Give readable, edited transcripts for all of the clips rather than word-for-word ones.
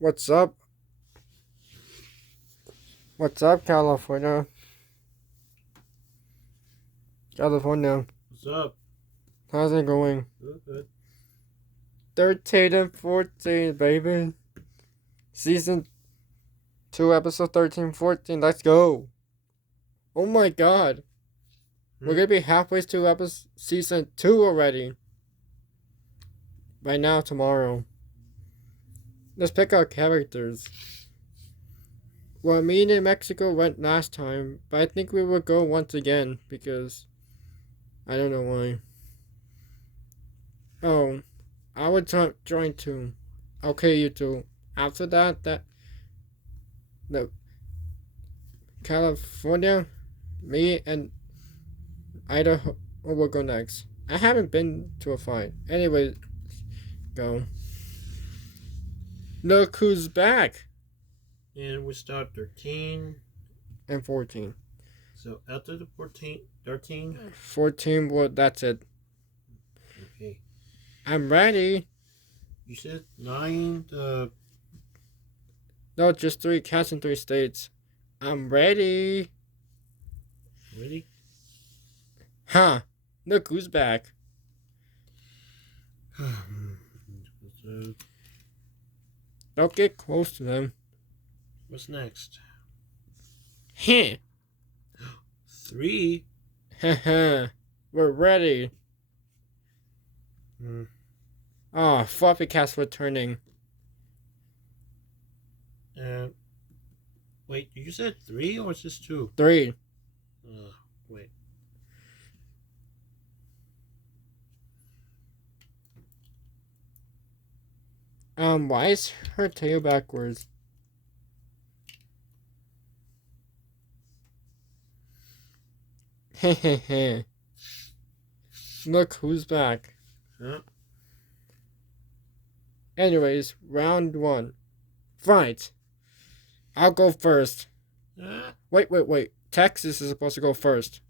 What's up? What's up, California? California, What's up? how's it going? Good. 13 and 14, baby. Season 2, episode 13, 14. Let's go. Oh my god. We're gonna be halfway to season 2 already. Right now, tomorrow. Let's pick our characters. Well, me and Mexico went last time, but I think we will go once again because I don't know why. Oh, I would join too. Okay, you two. After that the California, me and Idaho will go next. I haven't been to a fight. Anyway, go. Look who's back. And we start 13. And 14. So after the 13. 14, well, that's it. Okay. I'm ready. You said 9. No, just 3 cats in 3 states. I'm ready. Ready? Huh. Look who's back. So, Don't get close to them. what's next? Heh. 3. Haha. We're ready. Oh, floppy cats returning. Wait, you said 3 or is this 2? 3. Wait. Why is her tail backwards? Hehehe. Look who's back. Huh? Anyways, round 1. Fight. I'll go first. Wait. Texas is supposed to go first.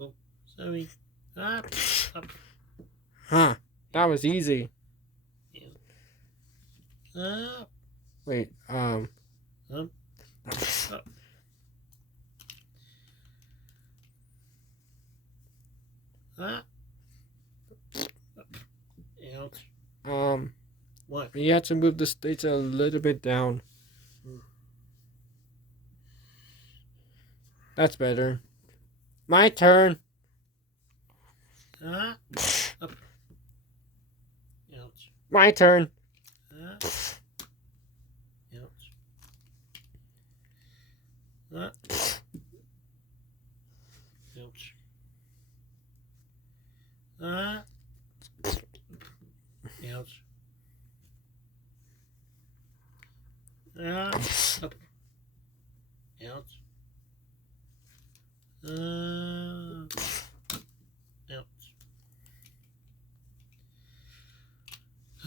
Oh, sorry. Huh. That was easy. Wait, Ouch. What? You have to move the states a little bit down. That's better. My turn. Ouch. My turn. Ouch. Ouch. Up. Ouch. Ouch.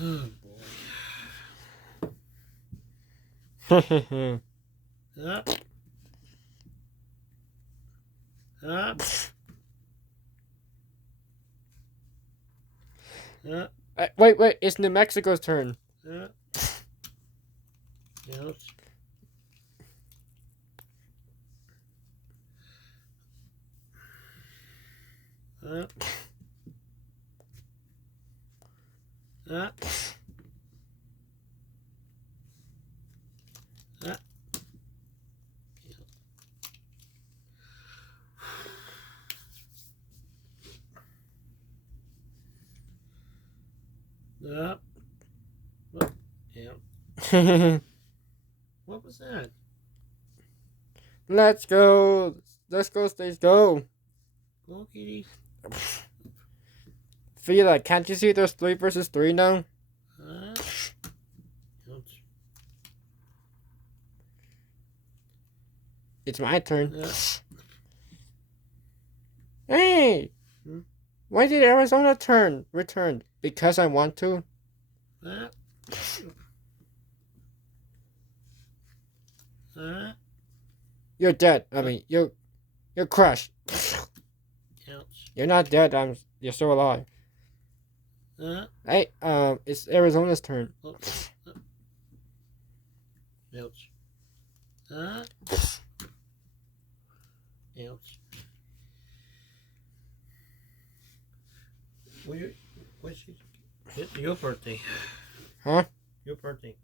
Oh boy. Up. Up. Up. Wait. It's New Mexico's turn. Ouch. Up. Up. Up. Up. Yeah. What was that? Let's go. Let's go, States, go. Go, kitty. Feel like, can't you see there's 3 versus 3 now? Ouch. It's my turn. Yeah. Hey! Why did Arizona return? Because I want to? You're dead. I mean, you're crushed. Ouch. You're not dead. You're still alive. Hey, it's Arizona's turn. Ouch. Ouch. What's your birthday? Huh? Your birthday.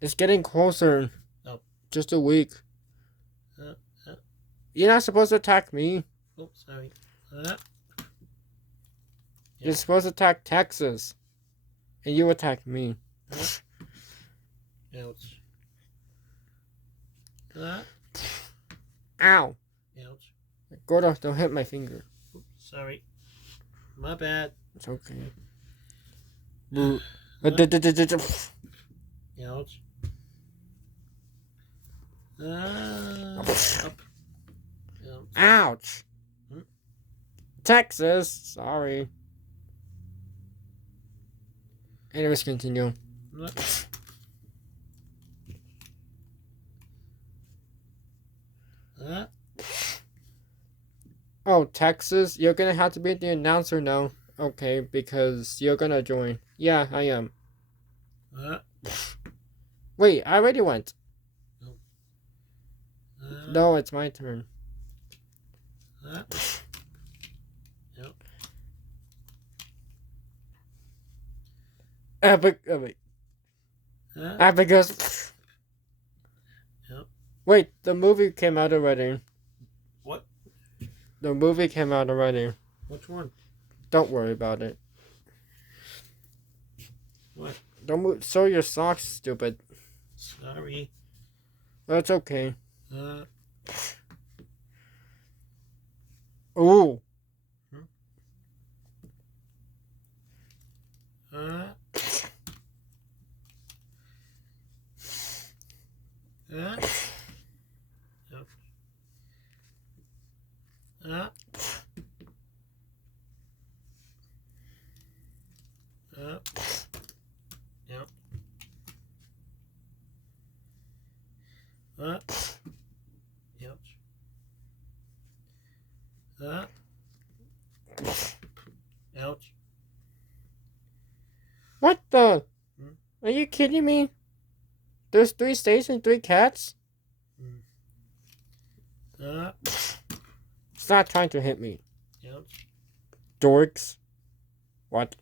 It's getting closer. Oh. Just a week. Uh, You're not supposed to attack me. Oh, sorry. You're supposed to attack Texas. And you attack me. Ouch. Ow. Ouch. Gordo, don't hit my finger. Oops, sorry. My bad. It's okay. Ouch. Up. Ouch. Texas. Sorry. Anyways, continue. Oh, Texas, you're gonna have to be the announcer now. Okay, because you're gonna join. Yeah, I am. Wait, I already went. No, it's my turn. Epic. Wait. Because. Wait, the movie came out already. What? The movie came out already. Which one? Don't worry about it. What? Don't move. Sew your socks, stupid. Sorry. That's okay. Ooh. Ouch. What the? Are you kidding me? There's 3 stations, 3 cats? Stop trying to hit me. Ouch. Dorks. What?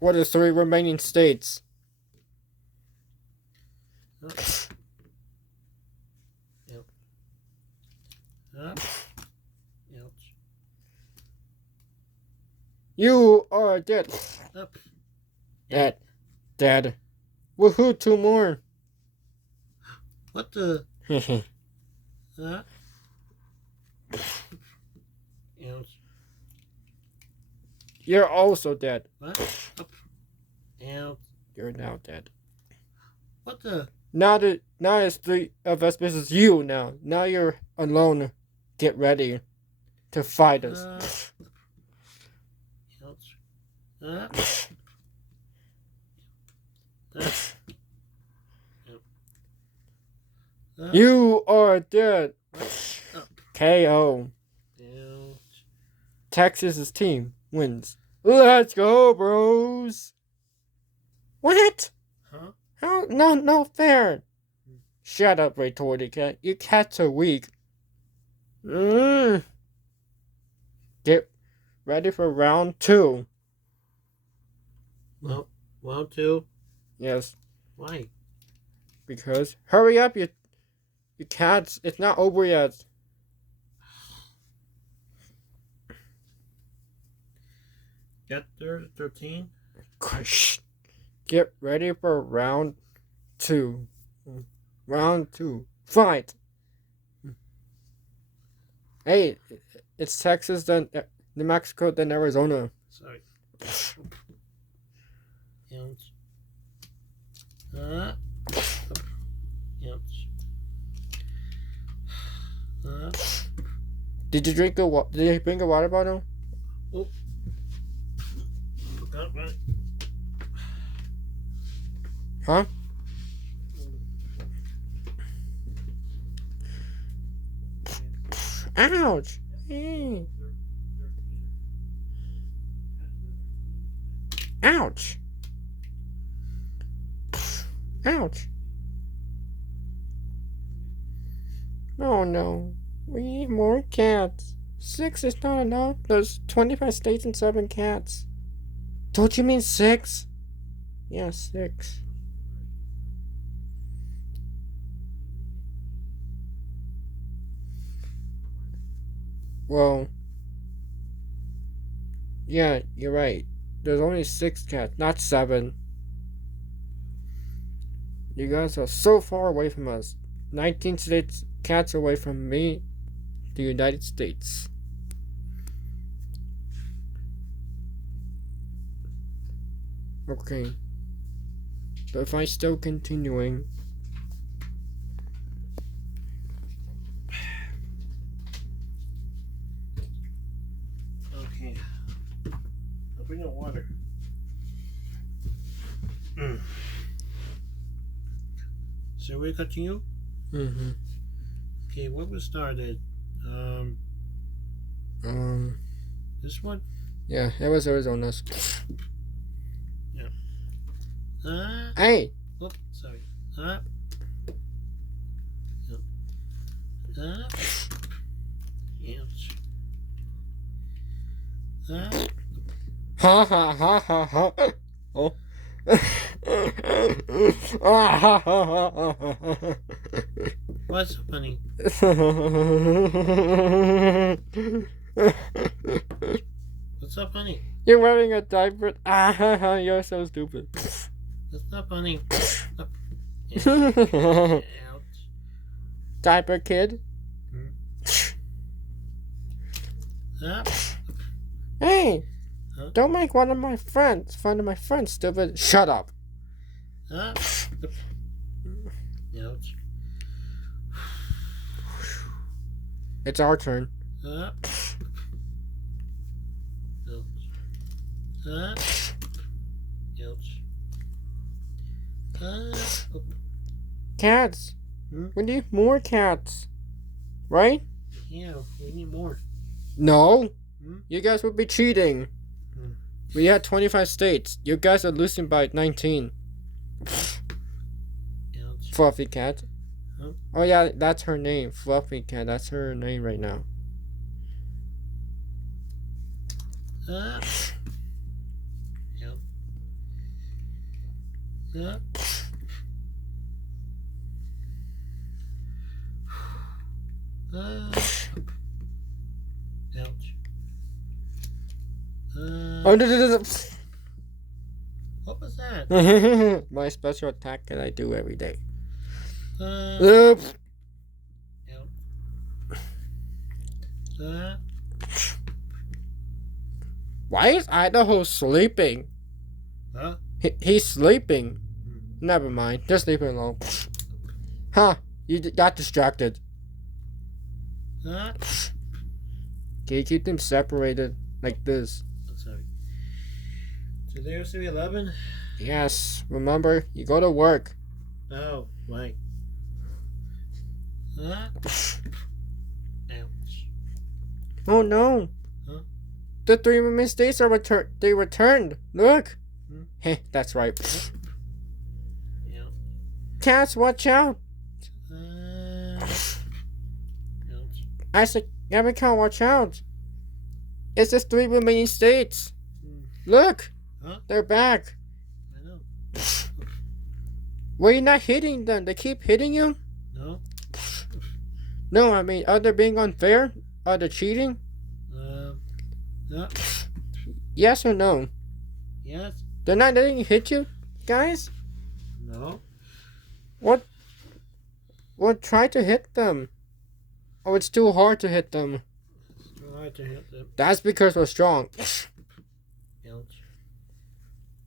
What are 3 remaining states? You are dead. Dead. Woohoo, 2 more. What the? Ouch. You're also dead. What? Ouch. You're now dead. What the? Now it's 3 of us versus you now. Now you're alone. Get ready to fight us. You are dead. KO. Texas's team wins. Let's go, bros. What? Huh? How? No fair. Shut up, Raytortie cat. You cats are weak. Get ready for round 2. Well, round 2? Yes. Why? Because hurry up, you cats. It's not over yet. Get there, 13? Shh. Get ready for round 2. Round 2. Fight. Hey, It's Texas, then New Mexico, then Arizona. Sorry. Ouch. Ouch. Did you drink a Did you bring a water bottle? Oh. Forgot about it. Huh? Ouch! Mm. Ouch! Ouch! Oh no, we need more cats. 6 is not enough. There's 25 states and 7 cats. Don't you mean 6? Yeah, 6. Well, yeah, you're right. There's only 6 cats, not 7. You guys are so far away from us. 19 states cats away from me, the United States. Okay. But if I still continuing. Okay. I'll bring the water. So we continue? Mm-hmm. Okay, what was started? This one? Yeah, it was Arizona's. Yeah. Hey! Oh, sorry. Ouch. Ha ha ha ha ha. Oh. What's so funny? What's so funny? You're wearing a diaper. You're so stupid. That's not funny. Ouch. Diaper kid. Hey! Huh? Don't make fun of my friends, stupid. Shut up. Ouch. It's our turn. Cats. We need more cats. Right? Yeah, we need more. No. You guys would be cheating. We had 25 states. You guys are losing by 19. Fluffy cat. Huh? Oh yeah, that's her name. Fluffy cat. That's her name right now. Ouch. Oh, no. What was that? My special attack that I do every day. Ouch. Why is Idaho sleeping? Huh? He's sleeping. Never mind. Just leave him alone. Huh. You got distracted. Huh? Can you keep them separated like this? Sorry. So there's 311? Yes. Remember, you go to work. Oh, right. Ouch. Oh no. Huh? The 3 remaining states are they returned. Look. Hey, that's right. Yeah. Cats, watch out. Ouch. I said, every cat, watch out. It's just 3 remaining states. Look. Huh? They're back. I know. Were you not hitting them? They keep hitting you? No? No, I mean, are they being unfair? Are they cheating? No. Yes or no? Yes? They're not letting you hit you, guys? No? What? Well, try to hit them. Oh, it's too hard to hit them. It's too hard Try to hit them. That's because we're strong. Ouch.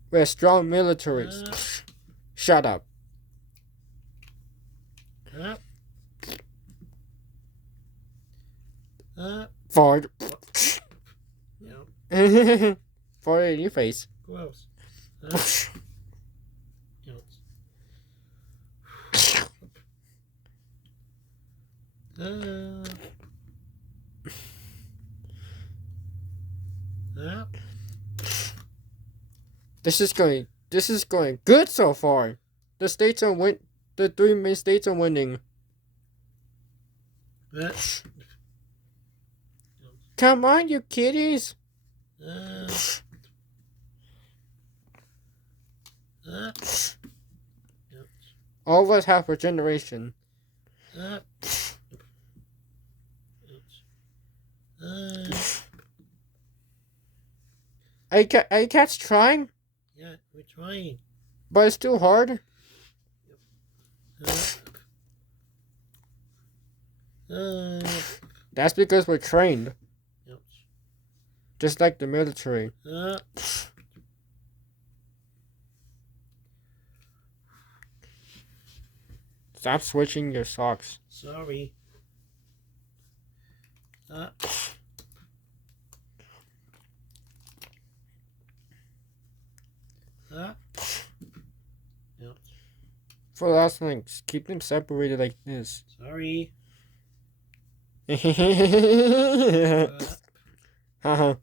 We're strong militaries. Shut up. Up. Up. Ford. Yep. Ford in your face. Gross. Up. Ouch. Up. This is going good so far. The states are win. The 3 main states are winning. Up. Come on, you kiddies. Up. All of us have regeneration. Up. Are you cats trying? Yeah, we're trying. But it's too hard. That's because we're trained. Just like the military. Stop switching your socks. Sorry. For the last things, keep them separated like this. Sorry. Haha.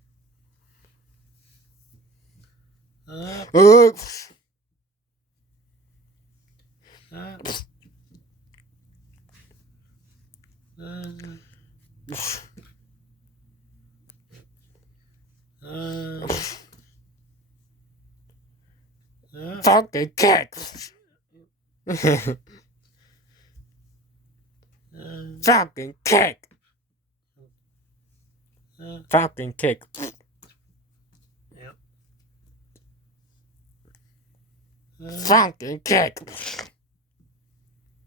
Up. Fucking kick. Fucking kick. Fucking kick. Fucking kick.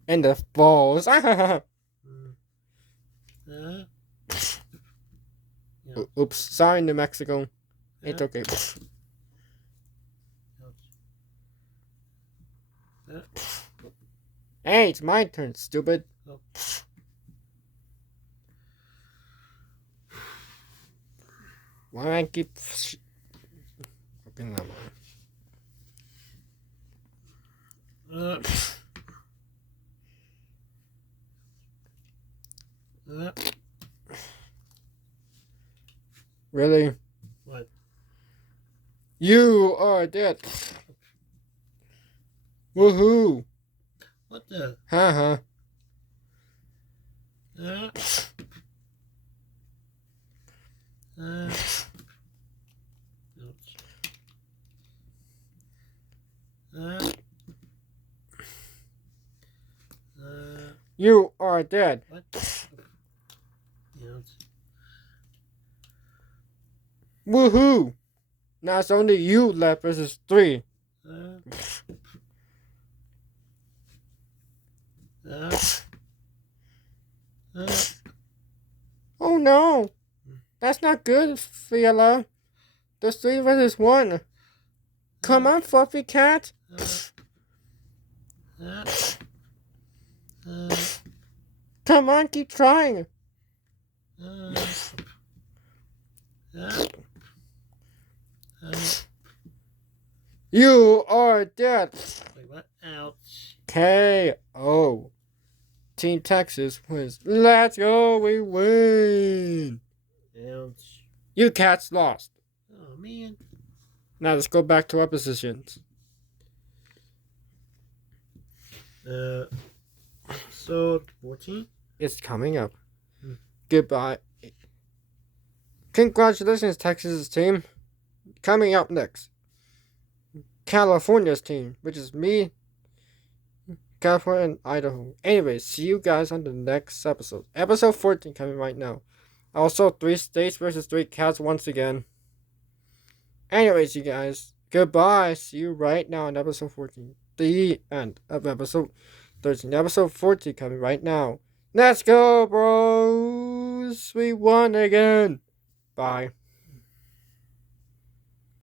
In the balls. Oops. Sorry, New Mexico. It's okay. Hey, it's my turn, stupid. Why do I keep... Okay, never mind. Really? What? You are dead. Woohoo! What the? Haha. You are dead. What? Woohoo! Now it's only you left versus 3. Oh no! That's not good, Fiala. There's 3 versus 1. Come on, fluffy cat. Come on, keep trying. You are dead. Wait, what? Ouch. KO. Team Texas wins. Let's go, we win. Ouch. You cats lost. Oh, man. Now let's go back to our positions. Episode 14? It's coming up. Goodbye. Congratulations, Texas team. Coming up next, California's team, which is me, California, and Idaho. Anyways, see you guys on the next episode. Episode 14 coming right now. Also, 3 states versus 3 cats once again. Anyways, you guys, goodbye. See you right now in episode 14. The end of episode 13. Episode 14 coming right now. Let's go, bros. We won again. Bye.